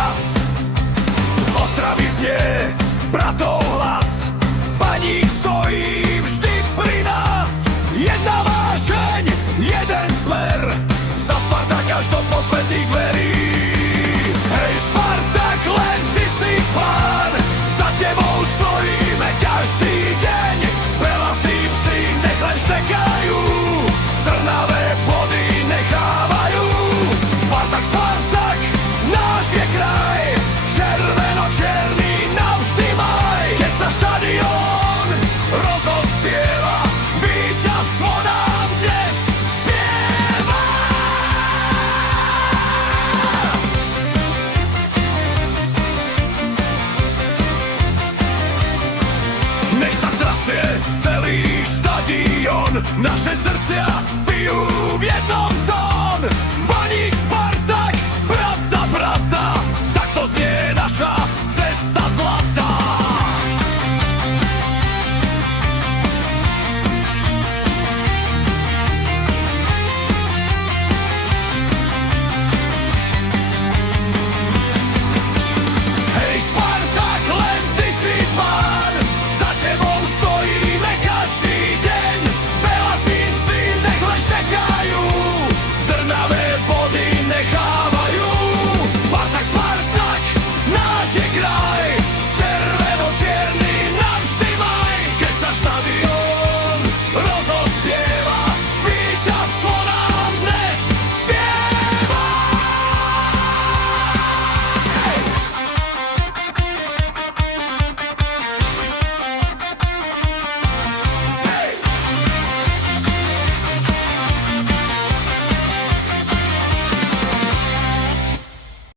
čas. Z Ostravy znie bratov hlas, Baník stojí vždy pri nás. Jedna vášeň, jeden smer, za Spartak až do posledných verí. Hej Spartak, len ty si pán, za tebou stojíme každý deň. Pelasí psi nech len štekajú, v Trnave body nechávajú. Spartak, Spartak, náš je kraj, červeno-černý navždy maj. Keď sa štadión rozospieva, víťazstvo nám dnes spieva. Nech sa trasie celý štadión, naše srdcia bijú v jednom tón. Baník, Spartak,